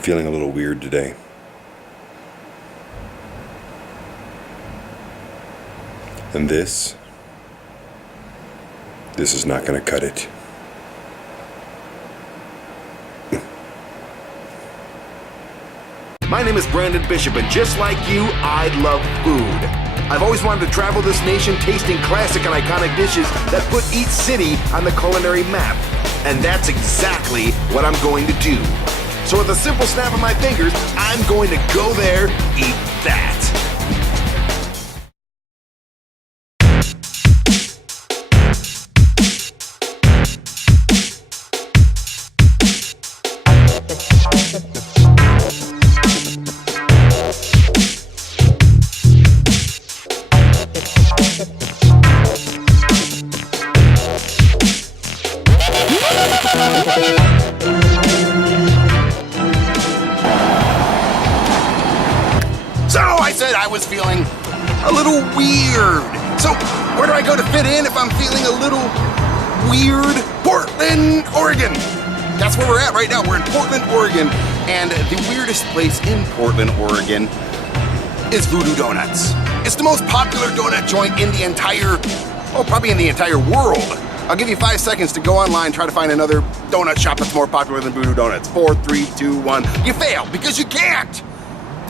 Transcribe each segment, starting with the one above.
I'm feeling a little weird today. And this is not going to cut it. My name is Brandon Bishop, and just like you, I love food. I've always wanted to travel this nation tasting classic and iconic dishes that put each city on the culinary map. And that's exactly what I'm going to do. So with a simple snap of my fingers, I'm going to go there, eat that. I was feeling a little weird. So where do I go to fit in if I'm feeling a little weird? Portland, Oregon. That's where we're at right now. We're in Portland, Oregon. And the weirdest place in Portland, Oregon is Voodoo Doughnuts. It's the most popular donut joint in the entire, probably in the entire world. I'll give you 5 seconds to go online, try to find another donut shop that's more popular than Voodoo Doughnuts. 4, 3, 2, 1. You fail because you can't.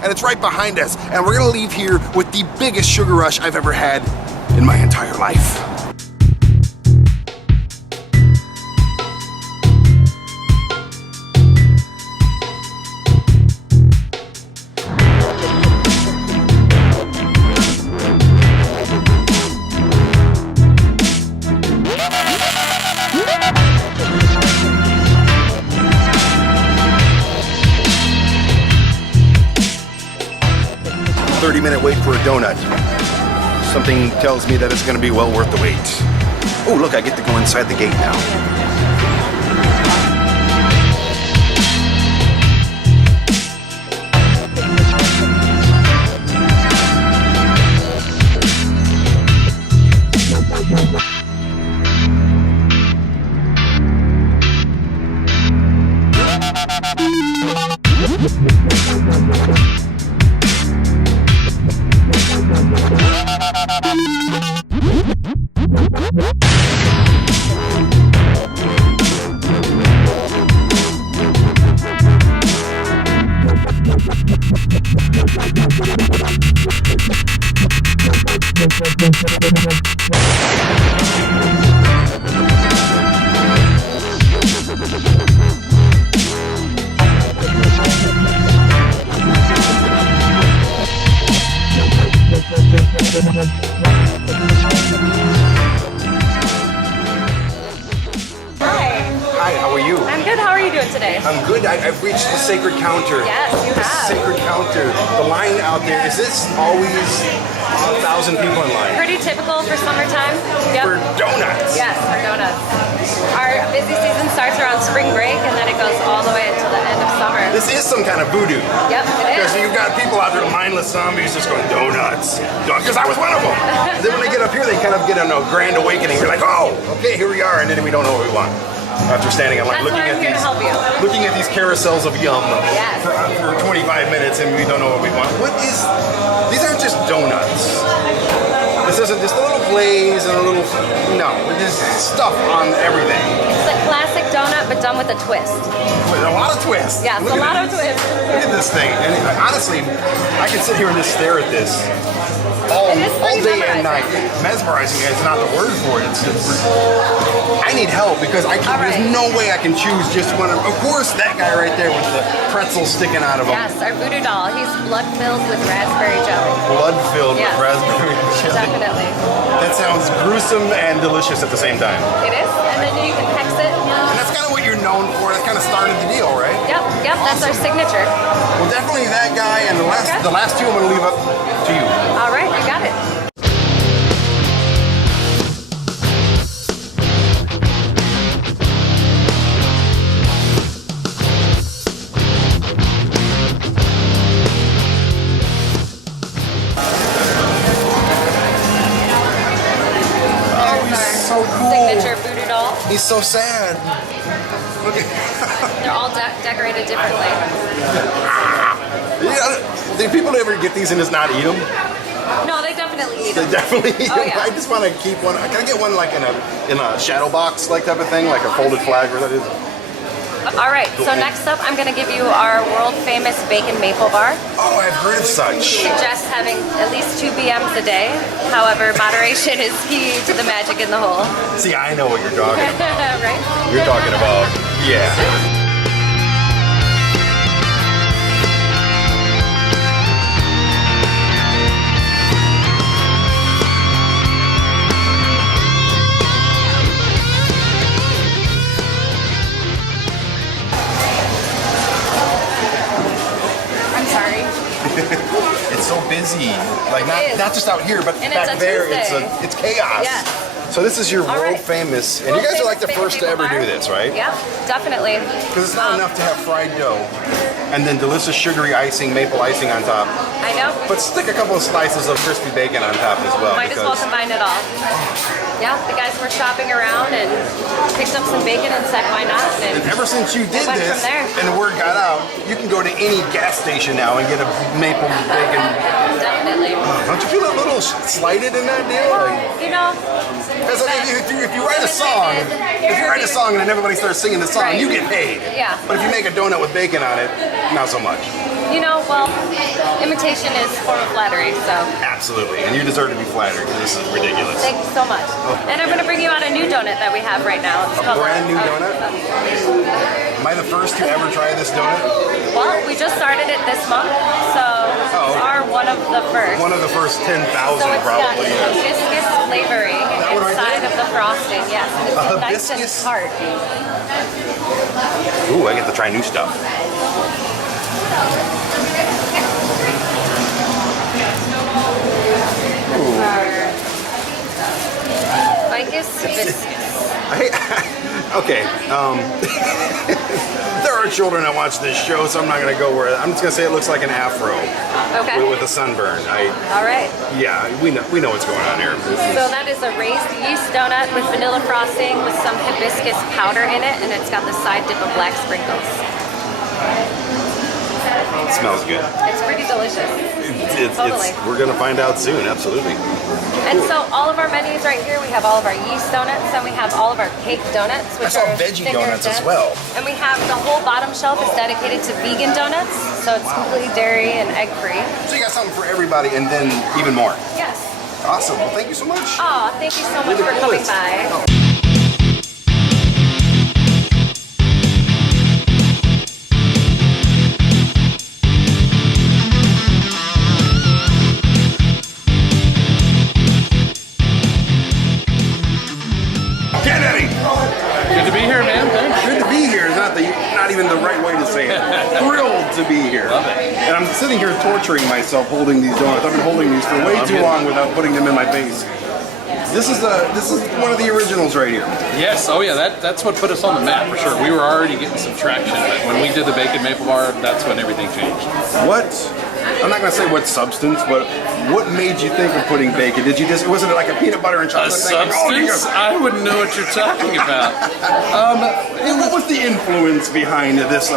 And it's right behind us. And we're gonna leave here with the biggest sugar rush I've ever had in my entire life. Minute wait for a donut. Something tells me that it's going to be well worth the wait. Oh, look, I get to go inside the gate now. 'Hi, how are you? I'm good. How are you doing today? I'm good. I've reached the sacred counter. Yes, you the have. Sacred counter. The line out there. Is this always 1,000 people in line? Pretty typical for summertime. Yep. For donuts? Yes, for donuts. Our busy season starts around spring break and then it goes all the way until the end of summer. This is some kind of voodoo. Yep, it Because is. you've got people out there, mindless zombies, just going, donuts. Because I was one of them. And then when they get up here, they kind of get a grand awakening. You're like, oh, okay, here we are. And then we don't know what we want. After standing in line, That's why I'm here to help you. looking at these carousels of yum Yes. for 25 minutes, and we don't know what we want. These aren't just donuts. This isn't just a little glaze and a little, no, there's stuff on everything. It's a classic donut but done with a twist. With a lot of twists. Yes, a lot of twists. Look at this thing. And honestly, I can sit here and just stare at this all day and night. Mesmerizing is not the word for it. I need help because there's no way I can choose just one. Of course, that guy right there with the pretzel sticking out of him. Yes, our voodoo doll. He's blood-filled with raspberry jelly. Blood-filled with raspberry jelly. Definitely. That sounds gruesome and delicious at the same time. It is, and then you can hex it. And that's kind of what you're known for. That's kind of started the deal, right? Yep, that's our signature. Well, definitely that guy, and the last two I'm going to leave up to you. All right, you got it. Oh, he's so cool. Signature voodoo doll. He's so sad. Okay. They're all decorated differently. Yeah. Do people ever get these and just not eat them? No, they definitely eat They them. definitely eat Oh, them. yeah. I just want to keep one. Can I get one like in a shadow box like type of thing, like a folded flag or that is? All right, so next up, I'm gonna give you our world famous bacon maple bar. Oh, I've heard of such. Suggest having at least 2 BMs a day. However, moderation is key to the magic in the whole. See, I know what you're talking about. Right? You're talking about, yeah. I'm sorry. It's so busy. Like It is. not just out here, but And back it's a there, Tuesday. it's chaos. Yes. So this is your All world right. famous, and you guys are like the first to ever do this, right? Yeah, definitely. Because it's not enough to have fried dough and then delicious sugary icing, maple icing on top, I know. but stick a couple of slices of crispy bacon on top as well. Might as well combine it all. Yeah, the guys were shopping around and picked up some bacon and said, why not? And ever since you did went this from there. and the word got out, you can go to any gas station now and get a maple bacon. Definitely. Don't you feel a little slighted in that deal? Like, You know, because if you write a song, and then everybody starts singing the song, Right. you get paid. Yeah. But if you make a donut with bacon on it, not so much. well, imitation is a form of flattery, so Absolutely, and you deserve to be flattered because this is ridiculous. thank you so much. And I'm going to bring you out a new donut that we have right now. It's A called brand new donut? Am I the first to ever try this donut? Well, we just started it this month, so Oh, you are one of the first. One of the first 10,000 So it's got probably. hibiscus flavoring That one right inside there? of the frosting, yes. And it's A nice and hibiscus? tart. Ooh, I get to try new stuff. Ficus hibiscus. Okay, there are children that watch this show, so I'm not gonna go where. I'm just gonna say it looks like an afro Okay. with a sunburn. All right. Yeah, we know what's going on here. So that is a raised yeast donut with vanilla frosting with some hibiscus powder in it, and it's got the side dip of black sprinkles. It smells good. It's pretty delicious. Totally. We're gonna find out soon. Absolutely. And so all of our menus right here, we have all of our yeast donuts, and we have all of our cake donuts, which I saw are veggie thicker donuts as dense. well. And we have the whole bottom shelf is dedicated to vegan donuts, so it's completely dairy and egg free. So you got something for everybody, and then even more. Yes. Awesome. Well, thank you so much. Oh, thank you so much You're the for coming coolest. by. Kennedy, Good to be here, man. Thanks. good to be here. Is not even the right way to say it. Thrilled to be here. Love it. And I'm sitting here torturing myself holding these donuts. I've been holding these for way I'm too good. long without putting them in my face. This is one of the originals right here. Yes. Oh, yeah. That's what put us on the map for sure. We were already getting some traction, but when we did the bacon maple bar, that's when everything changed. What? I'm not gonna say what substance, but what made you think of putting bacon? Was it like a peanut butter and A chocolate thing? Like, oh, you substance? go- I wouldn't know what you're talking about. What was the influence behind this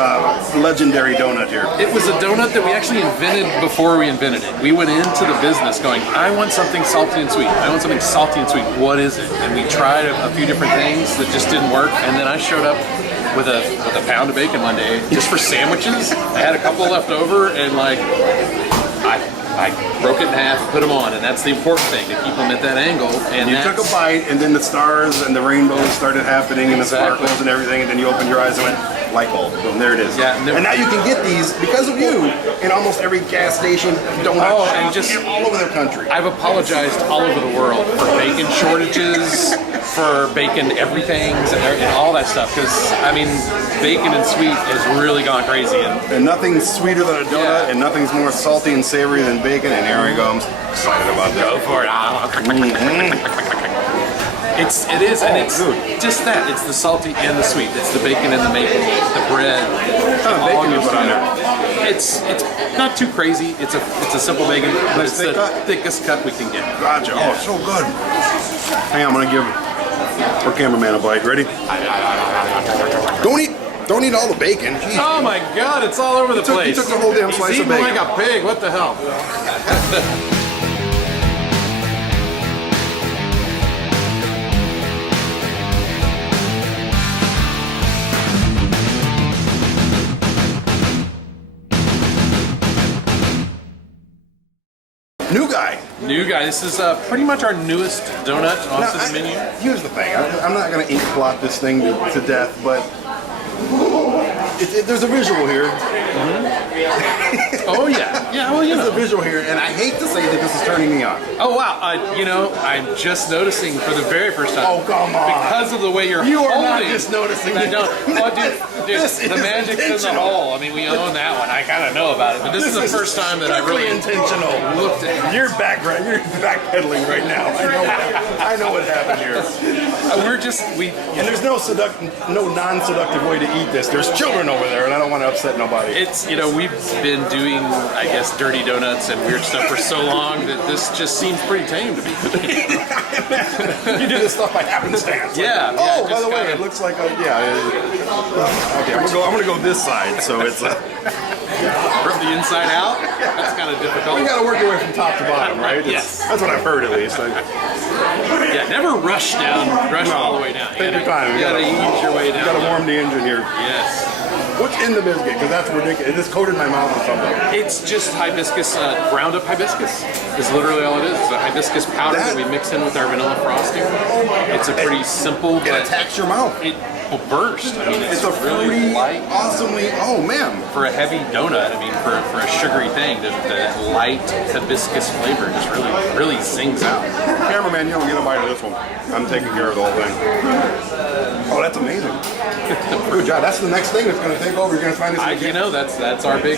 legendary donut here? It was a donut that we actually invented before we invented it. We went into the business going, I want something salty and sweet. I want something salty and sweet. What is it? And we tried a few different things that just didn't work. And then I showed up with a pound of bacon one day just for sandwiches. I had a couple left over, and I broke it in half, put them on, and that's the important thing, to keep them at that angle. And You took a bite, and then the stars and the rainbows started happening, and the Exactly. sparkles and everything, and then you opened your eyes and went, light bulb. Boom, there it is. Yeah, and now you can get these, because of you, in almost every gas station, donut Oh, shop, and just- all over the country. I've apologized all over the world for bacon shortages, for bacon everythings, and all that stuff. Because bacon and sweet has really gone crazy. And nothing's sweeter than a donut, Yeah. and nothing's more salty and savory than bacon, and here I go. I'm excited about that. Go for it. It is, and it's good. just that. It's the salty and the sweet. It's the bacon and the maple, the bread. What kind of bacon you put on there? It's not too crazy. It's a simple bacon, but Nice it's thick the cut? thickest cut we can get. Gotcha. Oh, so good. Hang on, I'm gonna give Or cameraman a bite. Ready? Don't eat all the bacon. Jeez. Oh my God, it's all over the place. He took the whole damn He's slice of eating bacon. like a pig. What the hell? New guy. New guy. This is pretty much our newest donut onto the menu. Here's the thing. I'm not going to ink blot this thing to death, but there's a visual here. Oh yeah, yeah. Well, you There's know. a visual here, and I hate to say that this is turning me on. Oh wow. You know, I'm just noticing for the very first time. Oh, come on. Because of the way you're You are holding. not just noticing I it. don't. Oh, dude, This the is magic's in the intentional. hole. I mean, we own that one. I kind of know about it, but this is the first time that I strictly really intentional. looked at it. You're backpedaling right now. I know what happened here. And there's no non-seductive way to eat this. There's children over there, and I don't want to upset nobody. It's, you know, we've been doing, I guess, dirty donuts and weird stuff for so long that this just seems pretty tame to me. You do this stuff by happenstance. Yeah. Oh, by just the way, kinda- it looks like okay. I'm gonna go this side. So it's From the inside out? That's kind of difficult. you got to work your way from top to bottom, right? Yes. That's what I've heard at least. Yeah, never rush all the way down. Take your time. You gotta ease your way down. You got to warm the engine here. Yes. What's in the biscuit? Because that's ridiculous. It just coated my mouth with something. It's just hibiscus, ground up hibiscus. Is literally all it is. It's a hibiscus powder that we mix in with our vanilla frosting. It's a pretty simple, It but attacks your mouth. it will burst. I mean, it's It's a really fruity, light. awesomely. Oh man. For a heavy donut, I mean, for a sugary thing, the light hibiscus flavor just really zings out. Cameraman, you don't get a bite of this one. I'm taking care of the whole thing. Oh, that's amazing. Good job. That's the next thing that's going to take over. You're going to find this. You know, that's our big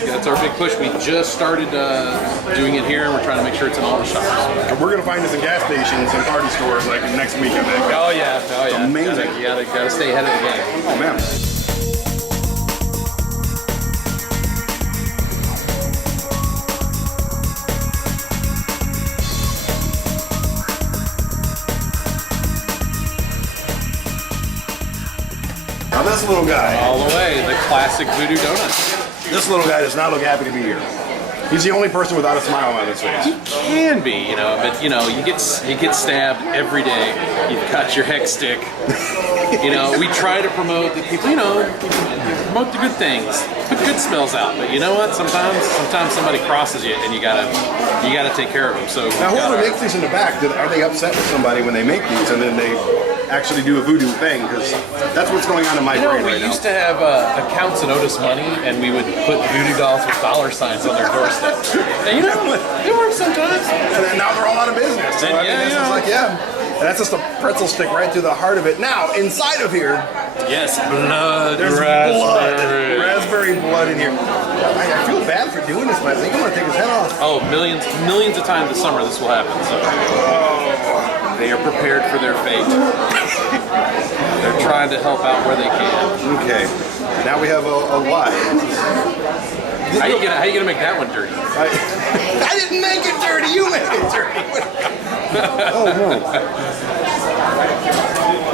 push. We just started doing it here, and we're trying to make sure it's in all the shops. We're going to find this in gas stations and party stores like next week, I think. Oh yeah. Amazing. You gotta stay ahead of the game. Oh man. Now this little guy, All the way, the classic Voodoo Doughnut. this little guy does not look happy to be here. He's the only person without a smile on his face. Can be, you know, but you know, you get stabbed every day. You cut your hex stick. You know, we try to promote the people. You know, promote the good things, put good smells out. But you know what? Sometimes somebody crosses you, and you gotta take care of them. So Now, whoever makes these in the back, are they upset with somebody when they make these and then they actually do a voodoo thing? Because that's what's going on in my brain we right now. used to have accounts in Otis Money, and we would put voodoo dolls with dollar signs on their doorstep. And you know, they work sometimes. And then now they're all out of business. So And I mean, this is like, and that's just a pretzel stick right through the heart of it. Now, inside of here, Yes, blood, there's raspberry. raspberry blood in here. I feel bad for doing this, but I think I'm gonna take his head off. Oh, millions of times this summer this will happen. So they are prepared for their fate. They're trying to help out where they can. Okay, now we have a lie. How you gonna make that one dirty? I didn't make it dirty. You made it dirty. Oh no,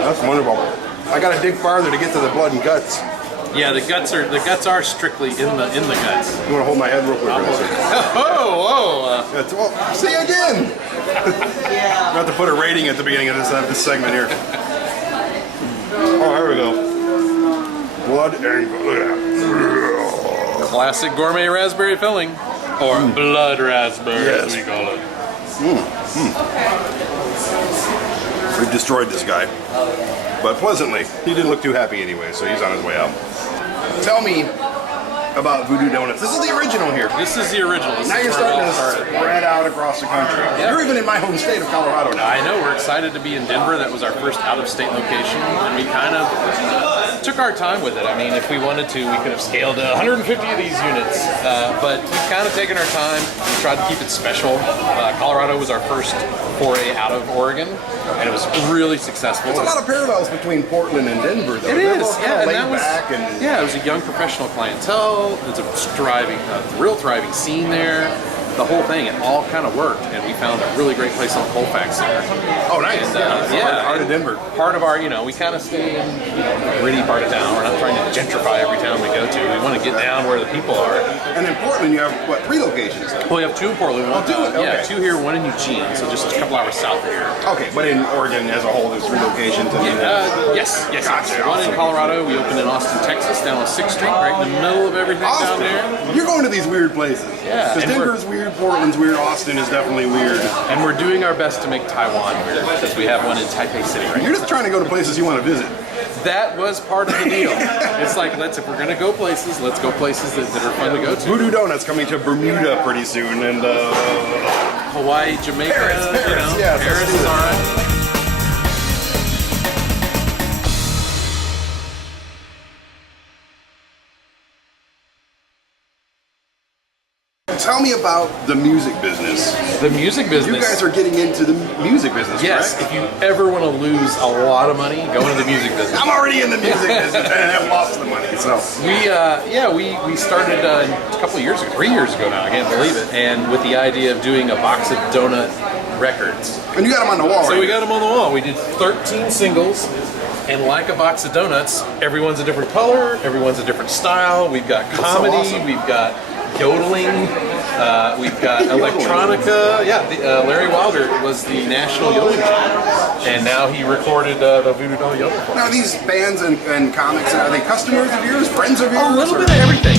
that's wonderful. I gotta dig farther to get to the blood and guts. Yeah, the guts are strictly in the guts. You wanna hold my head real quick? Oh, That's all. See again. I have to put a rating at the beginning of this segment here. Oh, here we go. Blood and classic gourmet raspberry filling, or blood raspberry, as we call it. We've destroyed this guy, but pleasantly. He didn't look too happy anyway, so he's on his way out. Tell me about Voodoo Doughnut. This is the original here. This is the original. This Now is you're where it starting all to started. spread out across the country. Yeah. You're even in my home state of Colorado now. I know, we're excited to be in Denver. That was our first out-of-state location, and we kind of took our time with it. I mean, if we wanted to, we could have scaled to 150 of these units, but we've kind of taken our time. We tried to keep it special. Colorado was our first foray out of Oregon, and it was really successful. There's a lot of parallels between Portland and Denver, though. It They're is, both yeah, kinda and laid that was back and yeah. It was a young professional clientele. It's a real thriving scene there. The whole thing, it all kind of worked, and we found a really great place on Colfax there. Oh, nice. And yeah, Heart of Denver. Part of our, we kind of stay in a gritty part of town. We're not trying to gentrify every town we go to. We want to get down where the people are. And in Portland, you have, what, 3 locations? Well, we have 2 in Portland. One, two? Yeah, Okay. 2 here, 1 in Eugene, so just a couple hours south of here. Okay, but in Oregon as a whole, there's 3 locations. Yes. Gotcha. One in Colorado. We opened in Austin, Texas, down on 6th Street, right in the middle of everything down there. You're going to these weird places. Yeah, Because and Denver's weird, Portland's weird, Austin is definitely weird. And we're doing our best to make Taiwan weird, because we have one in Taipei City right now. You're just trying to go to places you want to visit. That was part of the deal. It's like, if we're gonna go places, let's go places that are fun to go to. Voodoo Doughnut's coming to Bermuda pretty soon, and Hawaii, Jamaica, Paris, yeah, Paris let's do is that. alright. Tell me about the music business. The music business. You guys are getting into the music business, Yes, correct? if you ever want to lose a lot of money, go into the music business. I'm already in the music business and I've lost the money, so. We started a couple of years ago, 3 years ago now, I can't believe it, and with the idea of doing a box of donut records. And you got them on the wall, So right? we got them on the wall. We did 13 singles, and like a box of donuts, everyone's a different color, everyone's a different style. We've got comedy, awesome. we've got yodeling, we've got electronica. Yeah, Larry Wilder was the national yodeling champion, and now he recorded the Voodoo Doughnut yodel for Now, us. these bands and comics, are they customers of yours, friends of yours? A little or- bit of everything.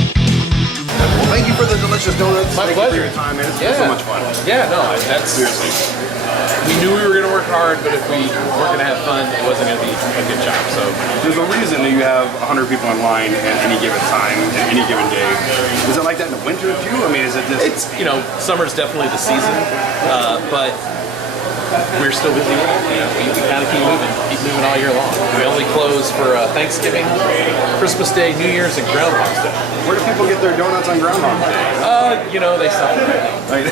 Well, thank you for the delicious donuts. My Thank pleasure. You for your time, man. It's been so much fun. Yeah, no, that's Seriously. We knew we were going to work hard, but if we weren't going to have fun, it wasn't going to be a good job. So There's a reason that you have 100 people online at any given time, at any given day. Is it like that in the winter too? I mean, is it just... it's, summer's definitely the season, but we're still busy. We kind of keep moving all year long. We only close for Thanksgiving, Christmas Day, New Year's, and Groundhog's Day. Where do people get their donuts on Groundhog Day? They sell them. Right?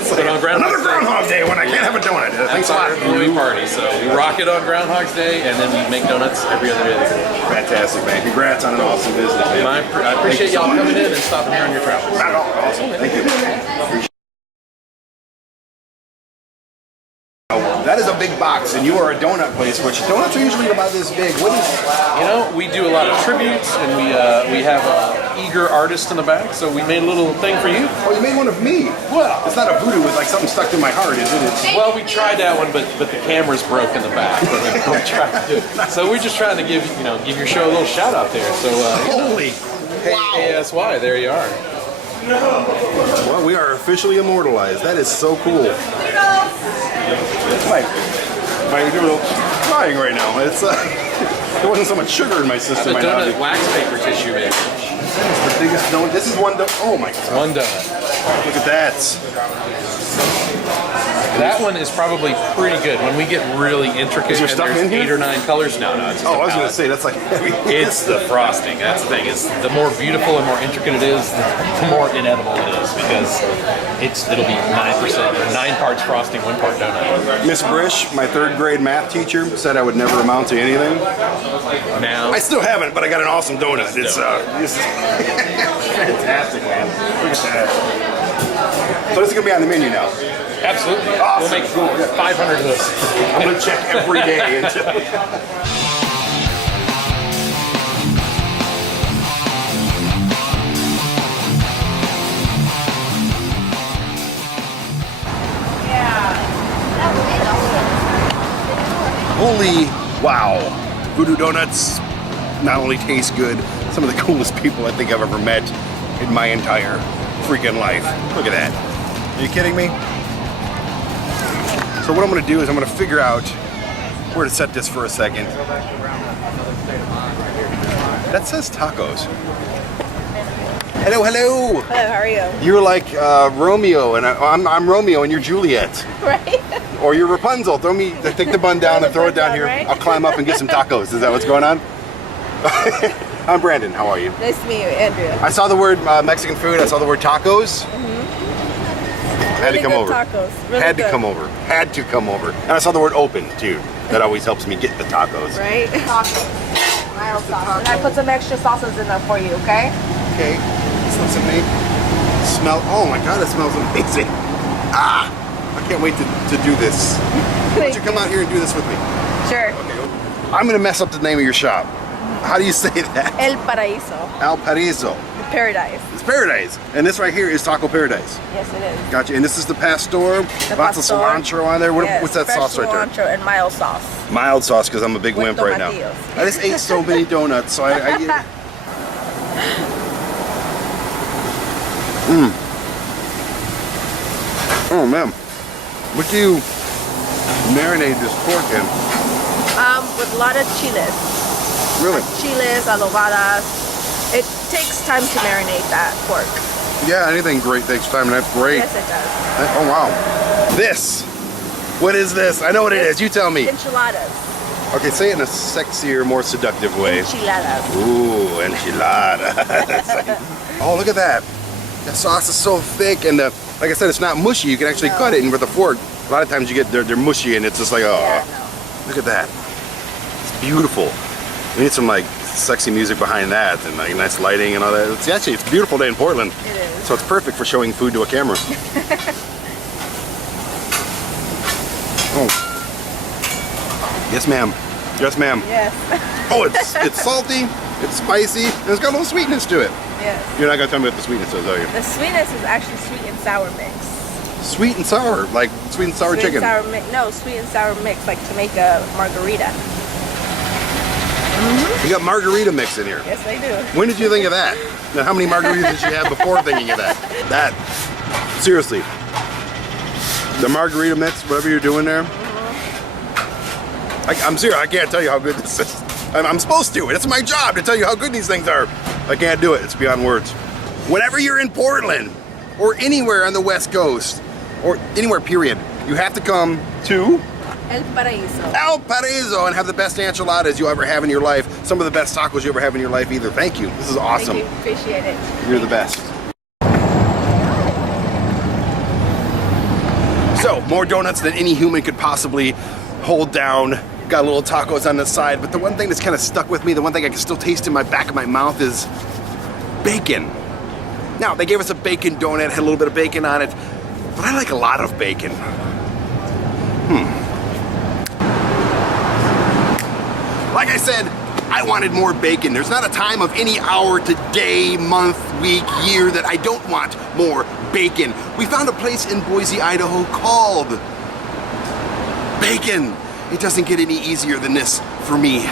It's like, But on Groundhog's another Day- Groundhog Day when I can't have a donut. Thanks That's a our lot. employee party. So we rock it on Groundhog's Day, and then we make donuts every other day of the year. Fantastic, man. Congrats on an awesome business, man. I appreciate y'all coming in and stopping here on your travels. Not at all. Awesome. Thank you. That is a big box, and you are a donut place, which donuts are usually about this big. What is... We do a lot of tributes, and we have an eager artist in the back, so we made a little thing for you. Oh, you made one of me. Well, It's not a voodoo with like something stuck to my heart, is it? It's... Well, we tried that one, but the camera's broke in the back. But we tried to do it. So we're just trying to give your show a little shout out there. So Holy. hey, ASY, there you are. Well, we are officially immortalized. That is so cool. My little crying right now. It's there wasn't so much sugar in my system. The right now. donut wax paper tissue, maybe. The biggest donut. This is one donut. Oh my god. One donut. Look at that. That one is probably pretty good. When we get really intricate, Is there and stuff there's in here? 8 or 9 colors. No, it's just Oh, a I was gonna palette. say that's like heavy. It's the frosting. That's the thing. It's the more beautiful and more intricate it is, the more inedible it is, because it'll be 9% or 9 parts frosting, 1 part donut. Miss Brish, my 3rd grade math teacher, said I would never amount to anything. Now I still haven't, but I got an awesome donut. It's fantastic, man. Look at that. So this is gonna be on the menu now. absolutely. Awesome. We'll make 500 of those. I'm gonna check every day until. Holy wow. Voodoo Doughnut's not only taste good, some of the coolest people I think I've ever met in my entire freaking life. Look at that. Are you kidding me? So what I'm gonna do is I'm gonna figure out where to set this for a second. That says tacos. Hello, hello. Hello, how are you? You're like Romeo, and I'm Romeo, and you're Juliet. Right? Or you're Rapunzel. Take the bun down and throw it down here. Right? I'll climb up and get some tacos. Is that what's going on? I'm Brandon. How are you? Nice to meet you, Andrea. I saw the word Mexican food. I saw the word tacos. Had to come good over. tacos. Really Had to good. come over. Had to come over. And I saw the word open too. That always helps me get the tacos. Right? Tacos. Mild sauce. And I put some extra sauces in there for you, okay? Okay. This looks amazing. Smell. Oh my God, it smells amazing. Ah! I can't wait to do this. Why don't you come out here and do this with me? Sure. I'm gonna mess up the name of your shop. How do you say that? El Paraíso. Al Pariso. The paradise. It's paradise. And this right here is Taco Paradise. Yes, it is. Gotcha. And this is the pastor. The Lots of pastor. cilantro on there. Yes, What's that fresh sauce right there? cilantro and mild sauce. Mild sauce because I'm a big With wimp right now. tomatillos. I just ate so many donuts, so I get it. Oh man, what do you marinate this pork in? With a lot of chiles. Really? Chiles, adobadas. It takes time to marinate that pork. Yeah, anything great takes time, and that's great. Yes, it does. Oh wow. This. What is this? I know what it is. You tell me. Enchiladas. Okay, say it in a sexier, more seductive way. Enchiladas. Ooh, enchilada. Oh, look at that. The sauce is so thick, and like I said, it's not mushy. You can actually cut it, and with a fork, a lot of times you get they're mushy, and it's just like, oh, Yeah, look at that. It's beautiful. We need some like sexy music behind that, and like nice lighting and all that. It's a beautiful day in Portland. It is. So it's perfect for showing food to a camera. Oh. Yes, ma'am. Yes, ma'am. Yes. Oh, it's salty, it's spicy, and it's got a little sweetness to it. Yes. You're not gonna tell me what the sweetness is, are you? The sweetness is actually sweet and sour mix. Sweet and sour, like sweet and sour Sweet chicken. and sour mix. No, sweet and sour mix, like to make a margarita. You got margarita mix in here. Yes, I do. When did you think of that? Now, how many margaritas did you have before thinking of that? Seriously. The margarita mix, whatever you're doing there. I'm serious, I can't tell you how good this is. I'm supposed to, it's my job to tell you how good these things are. I can't do it, it's beyond words. Whenever you're in Portland, or anywhere on the West Coast, or anywhere period, you have to come to El Paraíso. El Pariso and have the best enchiladas you'll ever have in your life. Some of the best tacos you ever have in your life either. Thank you, this is awesome. Thank you, appreciate it. You're the best. So, more donuts than any human could possibly hold down. Got little tacos on the side, but the one thing that's kind of stuck with me, the one thing I can still taste in my back of my mouth is bacon. Now, they gave us a bacon donut, had a little bit of bacon on it, but I like a lot of bacon. Like I said, I wanted more bacon. There's not a time of any hour, today, month, week, year that I don't want more bacon. We found a place in Boise, Idaho called Bacon. It doesn't get any easier than this for me.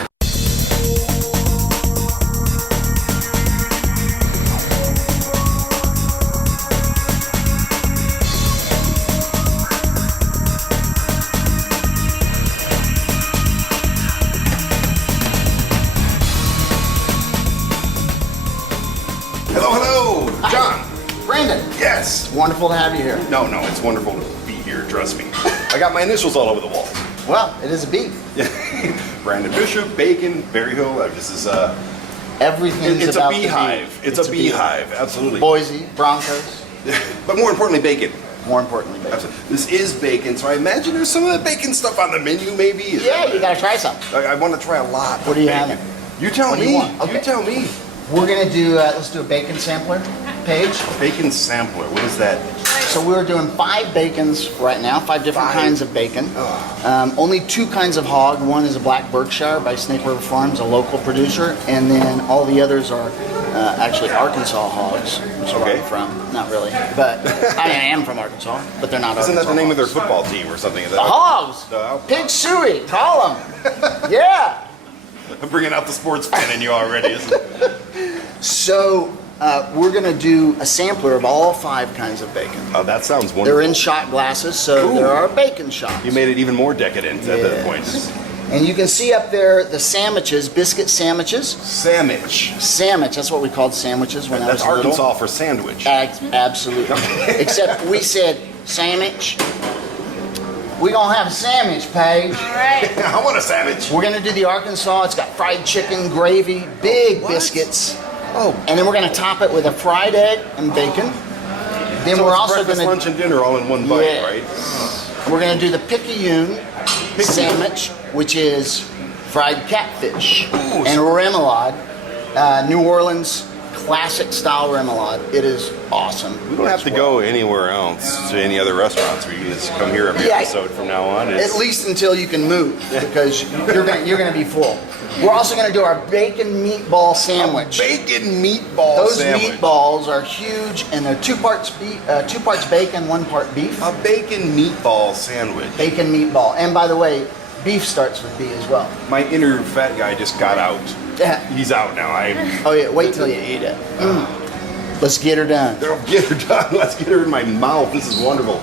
Hello, hello, John. Brandon, Yes. wonderful to have you here. No, it's wonderful to be here, trust me. I got my initials all over the wall. Well, it is a beat. Brandon Bishop, Bacon, Berryhill. This is Everything's it's a about beehive. the beat. It's a beehive, absolutely. Boise, Broncos, But more importantly, bacon. more importantly, bacon. Absolutely. This is bacon, so I imagine there's some of the bacon stuff on the menu, maybe. Is Yeah, that- you gotta try some. I want to try a lot. What of are you bacon. having? You tell What do me. you want? Okay. You tell me. We're gonna do, let's do a bacon sampler page. Bacon sampler. What is that? So we're doing 5 bacons right now, 5 different 5. kinds of bacon. Only 2 kinds of hog. One is a Black Berkshire by Snake River Farms, a local producer, and then all the others are actually Arkansas hogs, which is where Okay. I'm from. Not really, but I am from Arkansas, but they're not Isn't that Arkansas the name of their hogs. football team or something? Is that The hogs! The- Pig suey, call them. Yeah. I'm bringing out the sports fan in you already, isn't it? So we're gonna do a sampler of all 5 kinds of bacon. Oh, that sounds wonderful. They're in shot glasses, so Ooh. there are bacon shots. You made it even more decadent at that point. Yes. And you can see up there the sandwiches, biscuit sandwiches. Sandwich. Sandwich, that's what we called sandwiches when I That's was little. Arkansas for sandwich. Absolutely. Except we said sandwich. We gonna have a sandwich, Paige. I want a sandwich. We're gonna do the Arkansas. It's got fried chicken, gravy, big What? biscuits. Oh, And then we're gonna top it with a fried egg and bacon. Then So we're it's also breakfast, going lunch, to and dinner all in one bite, Yeah. right? we're going to do the picayune sandwich, which is fried catfish Ooh, and remoulade, New Orleans classic style remoulade. It is awesome. We don't have to go anywhere else to any other restaurants. We can just come here every Yeah. episode from now on. At least until you can move, because you're gonna be full. We're also gonna do our bacon meatball sandwich. Bacon meatball Those sandwich. meatballs are huge, and they're two parts bacon, 1 part beef. A bacon meatball sandwich. Bacon meatball, and by the way, beef starts with B as well. My inner fat guy just got out. Yeah. He's out now. Oh yeah, wait till you eat it. Let's get her done. Don't get her done. Let's get her in my mouth. This is wonderful.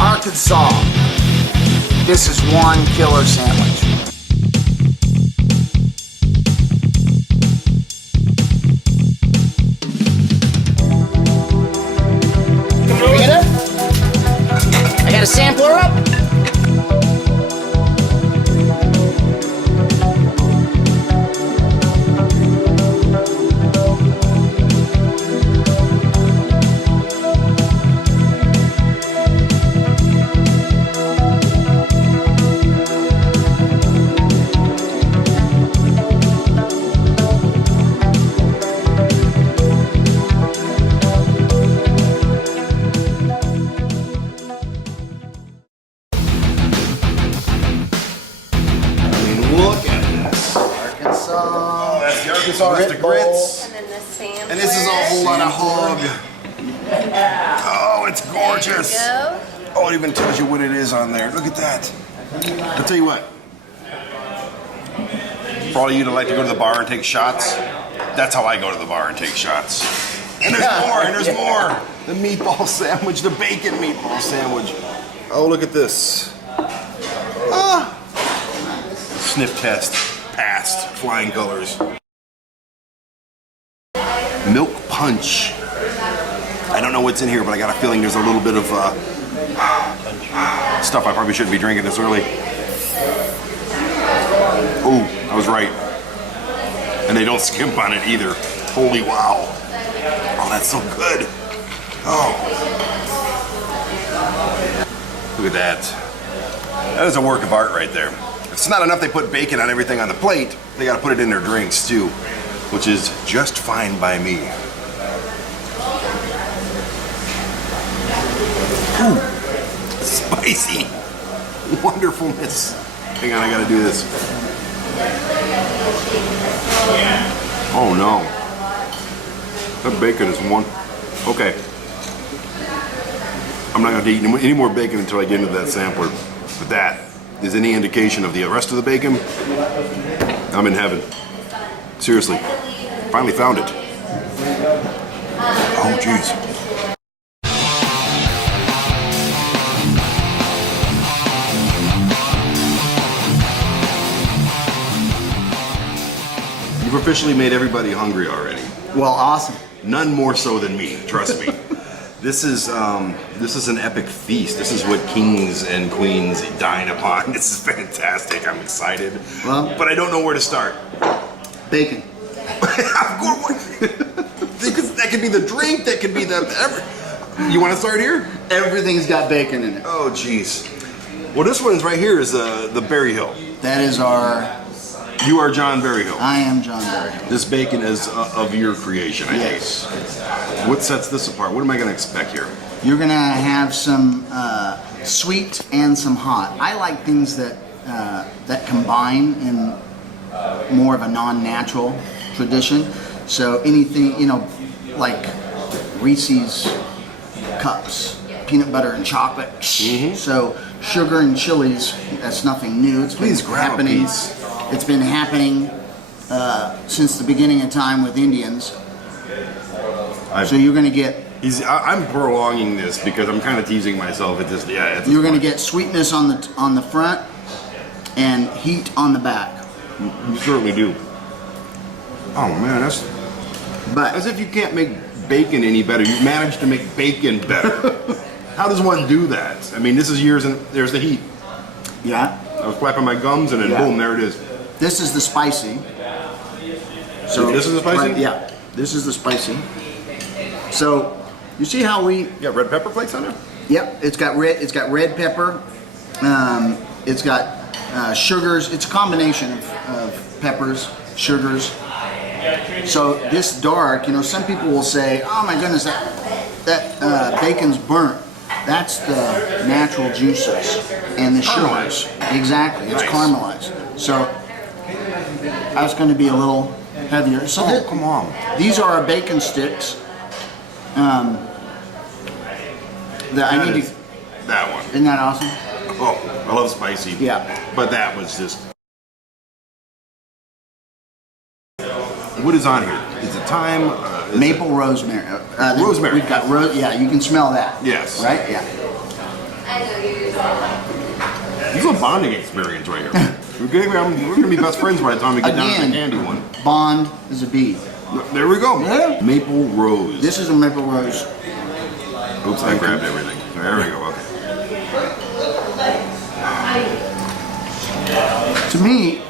Arkansas. This is one killer sandwich. Pick it up. I got a sampler up. Look at this. Arkansas. Oh, that's the Arkansas. That's the Grit bowl. grits. And then the sandwich. And this is a whole lot of hog. Oh, it's gorgeous. There you Oh, it even tells you what it is on there. Look at that. I'll tell you what. For all of you that like to go to the bar and take shots, that's how I go to the bar and take shots. And there's more, and there's more. The meatball sandwich, the bacon meatball sandwich. Oh, look at this. Ah. Sniff test, passed, flying colors. Milk punch. I don't know what's in here, but I got a feeling there's a little bit of stuff I probably shouldn't be drinking this early. Ooh, I was right. And they don't skimp on it either. Holy wow. Oh, that's so good. Oh. Look at that. That is a work of art right there. If it's not enough they put bacon on everything on the plate, they gotta put it in their drinks too, which is just fine by me. Ooh, spicy wonderfulness. Hang on, I gotta do this. Oh no. That bacon is one. Okay. I'm not gonna eat any more bacon until I get into that sampler. But that is any indication of the rest of the bacon, I'm in heaven. Seriously. Finally found it. Oh, jeez. You've officially made everybody hungry already. Well, awesome. None more so than me, trust me. This is an epic feast. This is what kings and queens dine upon. This is fantastic. I'm excited. Well, but I don't know where to start. Bacon. That could be the drink. That could be the. You want to start here? Everything's got bacon in it. Oh, jeez. Well, this one's right here is the Berry Hill. That is our. You are John Berryhill. I am John Berryhill. This bacon is of your creation, I Yes. think. What sets this apart? What am I going to expect here? You're gonna have some sweet and some hot. I like things that that combine in more of a non-natural tradition. So anything, like Reese's cups, peanut butter and chocolate. Mm-hmm. So sugar and chilies, that's nothing new. It's Please been grab a happening. piece. It's been happening since the beginning of time with Indians. So you're gonna get. I'm prolonging this because I'm kind of teasing myself at this. Yeah, at this You're going to point. get sweetness on the front and heat on the back. You certainly do. Oh man, But As if you can't make bacon any better. You've managed to make bacon better. How does one do that? I mean, this is years and there's the heat. yeah, I was flapping my gums and then Yeah. boom, there it is. this is the spicy. This is the spicy? Right, yeah, this is the spicy. So you see how we? Yeah, red pepper flakes on there? Yep, it's got red pepper. It's got sugars. It's a combination of peppers, sugars. So this dark, you know, some people will say, "Oh my goodness, that bacon's burnt." That's the natural juices and the sugars. Exactly, it's Nice. caramelized. So that's going to be a little heavier. So Oh, come on. these are our bacon sticks. That I That need is to. that one. Isn't that awesome? Oh, I love spicy. Yeah. But that was just. What is on here? Is it thyme? Is Maple rosemary. Rosemary. We've got yeah, you can smell that. Yes. Right? Yeah. This is a bonding experience right here. We're gonna be best friends by the time we get down to the Again, candy one. Bond is a bee. There we go. Yeah. Maple rose. This is a maple rose. Oops, I grabbed everything. There we go. Okay. To me,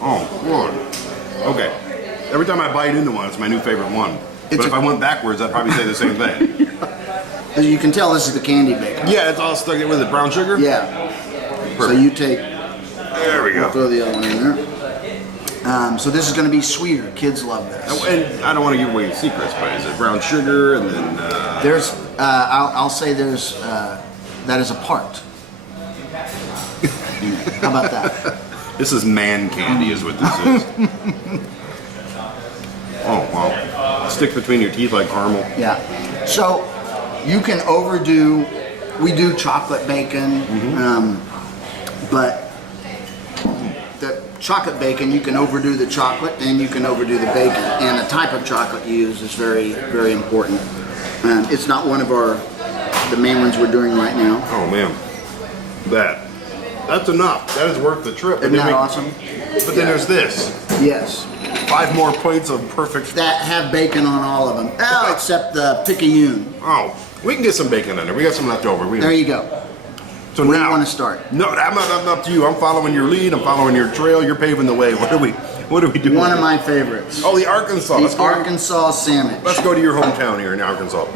Oh, Lord. Okay. Every time I bite into one, it's my new favorite one. But if I went backwards, I'd probably say the same thing. as you can tell, this is the candy bacon. Yeah, it's all stuck in with it. Brown sugar? Yeah. So Perfect. you take, There we go. throw the other one in there. So this is going to be sweeter. Kids love this. And I don't want to give away secrets, but is it brown sugar and then There's, I'll say there's, that is a part. How about that? this is man candy is what this is. Oh, wow. Stick between your teeth like caramel. Yeah. So you can overdo. We do chocolate bacon, but the chocolate bacon you can overdo the chocolate and you can overdo the bacon. And the type of chocolate you use is very, very important. It's not one of the main ones we're doing right now. Oh, man. That's enough. That is worth the trip. Isn't that awesome? But then there's this. Yes. 5 more plates of perfect. That have bacon on all of them. Oh, except the picayune. Oh, we can get some bacon in there. We got some left over. There you go. So Where do now, you want to start? No, I'm not up to you. I'm following your lead. I'm following your trail. You're paving the way. What are we doing? One of my favorites. Oh, the Arkansas. The Arkansas sandwich. Let's go to your hometown here in Arkansas.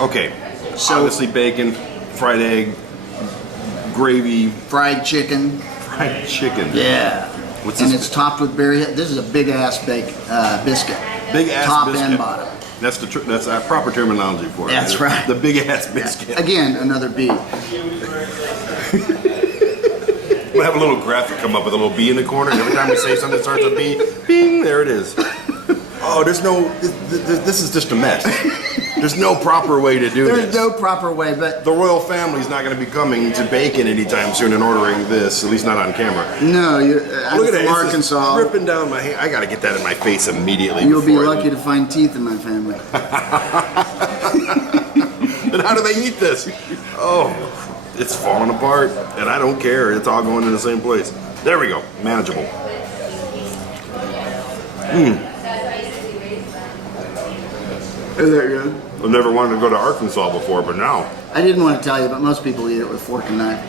Okay. So- obviously bacon, fried egg, gravy, Fried chicken. fried chicken. Yeah. What's and this? it's topped with berry. This is a big ass biscuit. Big ass Top biscuit. and bottom. That's that's a proper terminology for it. That's right. The big ass biscuit. Again, another bee. We'll have a little graphic come up with a little bee in the corner, and every time we say something that starts with B, bing, there it is. Oh, there's no. This is just a mess. There's no proper way to do this. There's no proper way, but The royal family's not going to be coming to bacon anytime soon and ordering this, at least not on camera. no, I'm Look at from that. It's just Arkansas. ripping down my hand. I got to get that in my face immediately. You'll be before I- lucky to find teeth in my family. Then how do they eat this? Oh, it's falling apart, and I don't care. It's all going to the same place. There we go. Manageable. Is that good? I've never wanted to go to Arkansas before, but now. I didn't want to tell you, but most people eat it with fork and knife.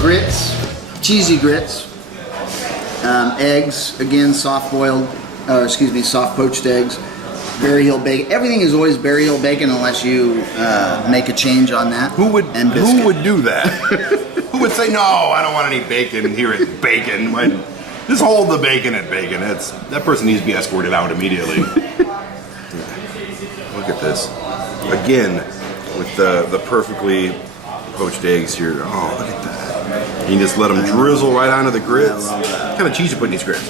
Grits, cheesy grits, eggs, again soft poached eggs, Berry Hill bacon. Everything is always Berry Hill bacon unless you make a change on that. Who would biscuit. do that? Who would say no? I don't want any bacon here at bacon. Just hold the bacon at bacon. That person needs to be escorted out immediately. Look at this again with the perfectly poached eggs here. Oh, look at that! You just let them drizzle right onto the grits. What kind of cheese you put in these grits?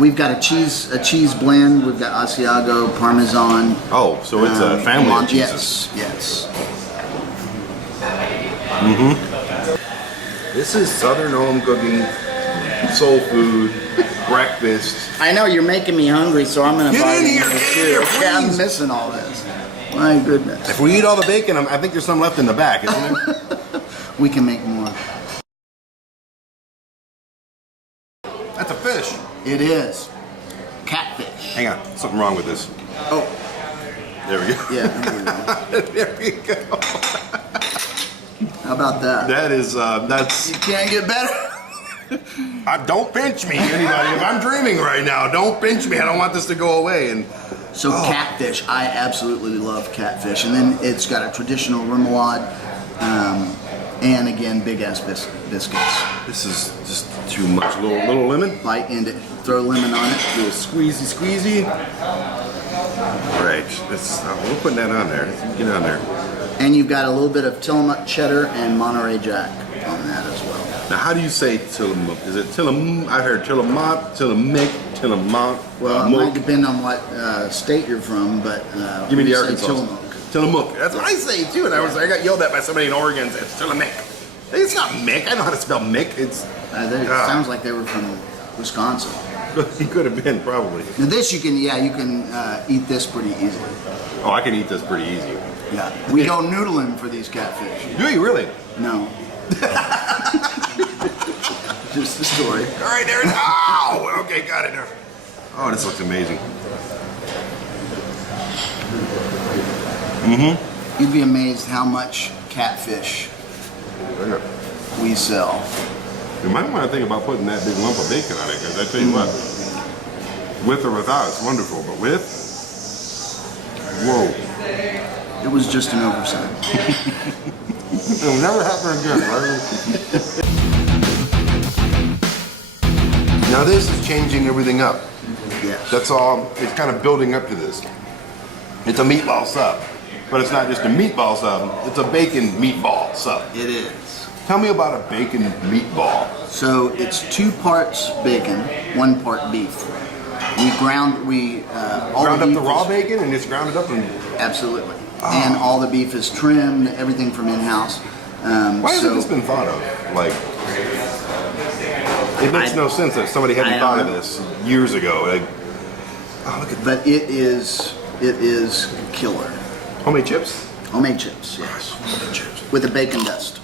We've got a cheese blend. We've got Asiago, Parmesan. Oh, so it's a family of cheeses. Yes. This is Southern home cooking, soul food, breakfast. I know you're making me hungry, so I'm gonna Get buy in here, this get in too. here, Yeah, I'm please. missing all this. My goodness. If we eat all the bacon, I think there's some left in the back, isn't there? we can make more. That's a fish. It is catfish. Hang on, something wrong with this. Oh, There we go. yeah. There we go. There we go. How about that? That is, that's. You can't get better. Don't pinch me, anybody. If I'm dreaming right now, don't pinch me. I don't want this to go away. And So catfish, I absolutely love catfish, and then it's got a traditional remoulade, and again big ass biscuits. this is just too much. Little lemon, Bite into it, throw lemon on it. little squeezy. Right. We're putting that on there. Get on there. And you've got a little bit of Tillamook cheddar and Monterey Jack on that as well. Now, how do you say Tillamook? Is it Tillamook? I heard Tillamook, Tillamook, Tillamook. Well, it might depend on what state you're from, but Give me we the say Arkansas. Tillamook. Tillamook. That's what I say too. And I got yelled at by somebody in Oregon. It's Tillamook. It's not Mick. I know how to spell Mick. It's. It sounds like they were from Wisconsin. He could have been probably. Now this you can eat this pretty easily. Oh, I can eat this pretty easy. Yeah, we go noodling for these catfish. Do you really? No. Just the story. All right, there it is. Oh, okay, got it there. Oh, this looks amazing. You'd be amazed how much catfish we sell. You might want to think about putting that big lump of bacon on it, because I tell you what, with or without, it's wonderful. But with, whoa, It was just an oversight. it'll never happen again, right? Now this is changing everything up. Yes. That's all. It's kind of building up to this. It's a meatball sub, but it's not just a meatball sub. It's a bacon meatball sub. It is. Tell me about a bacon meatball. So it's 2 parts bacon, 1 part beef. We ground all Ground up beef the raw is- bacon and just ground it up and. Absolutely. And all the beef is trimmed, everything from in-house. Why hasn't this been thought of? Like, it makes no sense that somebody hadn't I thought don't of know. this years ago. Like, oh, look at But it is killer. homemade chips. Homemade chips, yes. Homemade chips. With a bacon dust.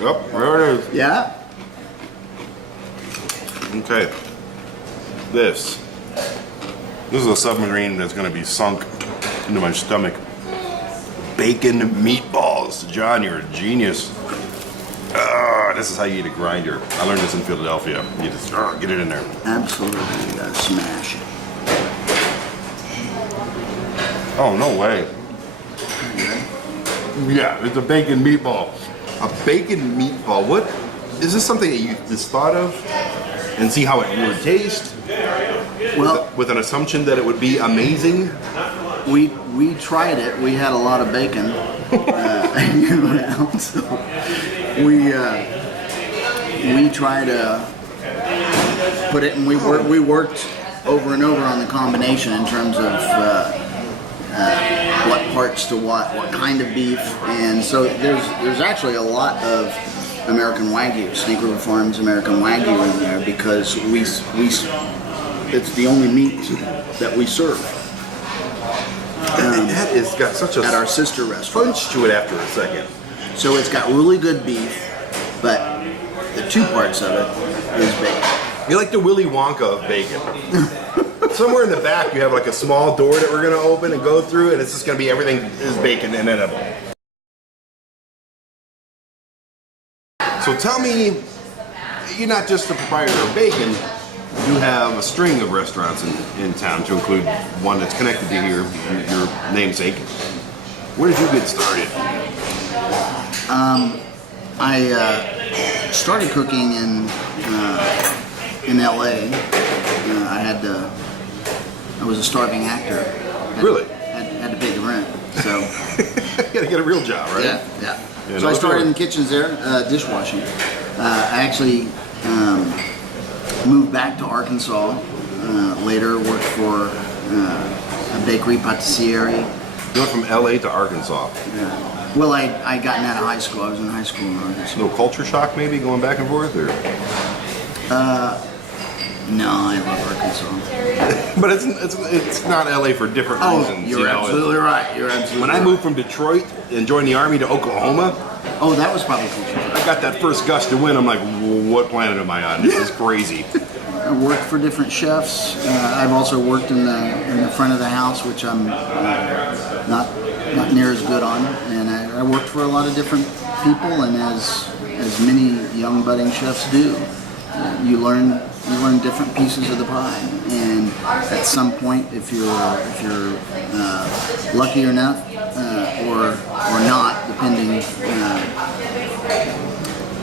Yep, there it is. Yeah? Okay. This is a submarine that's going to be sunk into my stomach. Bacon meatballs. John, you're a genius. This is how you eat a grinder. I learned this in Philadelphia. You just get it in there. Absolutely. You gotta smash it. Oh, no way. Yeah, it's a bacon meatball. A bacon meatball. What? Is this something that you just thought of and see how it would taste? Well, With an assumption that it would be amazing? we tried it. We had a lot of bacon around, so we tried to put it, and we worked over and over on the combination in terms of what parts to what kind of beef, and so there's actually a lot of American Wagyu, Snake River Farms American Wagyu in there, because it's the only meat that we serve. That has got such a At our sister restaurant. punch to it after a second. So it's got really good beef, but the 2 parts of it is bacon. You're like the Willy Wonka of bacon. Somewhere in the back you have like a small door that we're gonna open and go through, and it's just gonna be everything is bacon and edible. So tell me, you're not just the proprietor of bacon, you have a string of restaurants in town, to include one that's connected to your namesake. Where did you get started? I started cooking in LA. I was a starving actor. Really? Had to pay the rent. So You gotta get a real job, right? yeah. Yeah, So no, I started sure. in the kitchens there, dishwashing. I actually moved back to Arkansas. Later worked for a bakery patisserie. You went from LA to Arkansas. Well, I gotten out of high school. I was in high school in Arkansas. No culture shock maybe going back and forth, or? No, I love Arkansas. But it's not LA for different reasons. You're you know? absolutely right. You're absolutely When I moved from Detroit and joined the Army to Oklahoma, Oh, that was probably cool. I got that first gust of wind. I'm like, what planet am I on? This is crazy. I worked for different chefs. I've also worked in the front of the house, which I'm not near as good on. And I worked for a lot of different people, and as many young budding chefs do, you learn different pieces of the pie. And at some point, if you're lucky enough or not, depending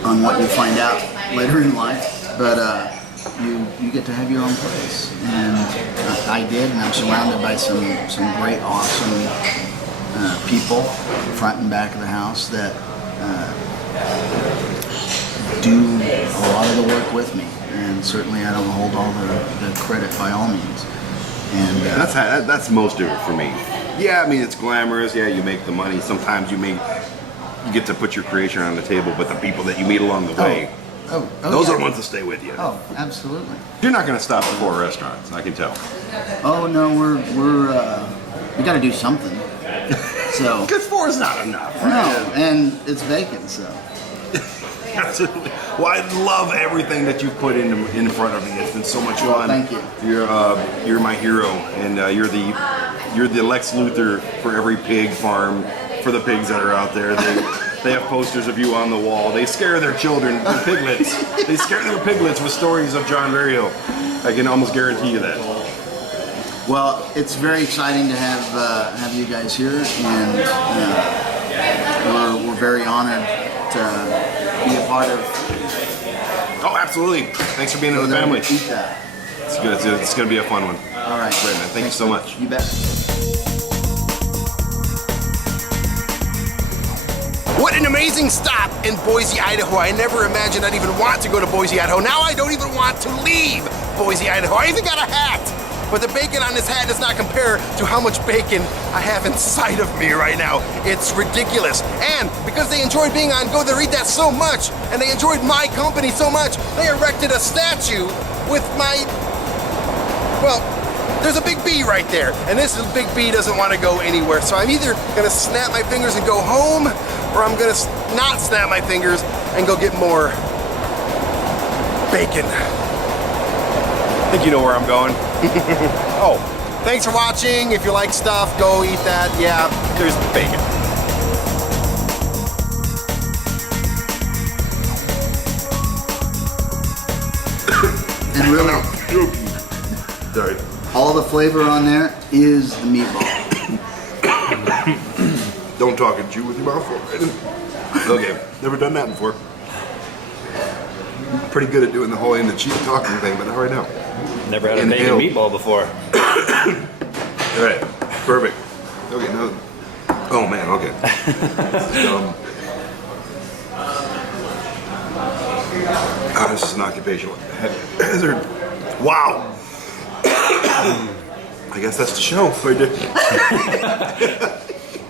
on what you find out later in life, but you get to have your own place, and I did, and I'm surrounded by some great, awesome people, front and back of the house, that do a lot of the work with me, and certainly I don't hold all the credit by all means. And That's most of it for me. Yeah, I mean, it's glamorous. Yeah, you make the money. Sometimes you get to put your creation on the table, but the people that you meet along the way, those are the ones that stay with you. Oh, absolutely. You're not going to stop at 4 restaurants, I can tell. Oh no, we got to do something. So Because 4 is not enough. no, Right? and it's vacant, so. Absolutely. Well, I love everything that you've put in front of me. It's been so much fun. Thank you. You're my hero, and you're the Lex Luthor for every pig farm, for the pigs that are out there. They have posters of you on the wall. They scare their children with piglets. They scare their piglets with stories of John Barrio. I can almost guarantee you that. Well, it's very exciting to have you guys here, and we're very honored to be a part of. Oh, absolutely. Thanks for being in the family. Eat that. It's good. It's going to be a fun one. All right, Great, man. Thank you so much. You bet. What an amazing stop in Boise, Idaho. I never imagined I'd even want to go to Boise, Idaho. Now I don't even want to leave Boise, Idaho. I even got a hat. But the bacon on this hat does not compare to how much bacon I have inside of me right now. It's ridiculous. And because they enjoyed being on Go There Eat That so much, and they enjoyed my company so much, they erected a statue with my, well, there's a big B right there. And this big B doesn't want to go anywhere. So I'm either going to snap my fingers and go home, or I'm going to not snap my fingers and go get more bacon. I think you know where I'm going. Oh, thanks for watching. If you like stuff, go eat that. Yeah, there's bacon. And really, Sorry. all the flavor on there is the meatball. Don't talk and chew with your mouth full. Okay, never done that before. I'm pretty good at doing the whole in the cheek talking thing, but not right now. Never had a bacon Inhale. meatball before. All right, perfect. Okay, now. Oh man, okay. This is an occupational hazard. Wow. I guess that's the show right there.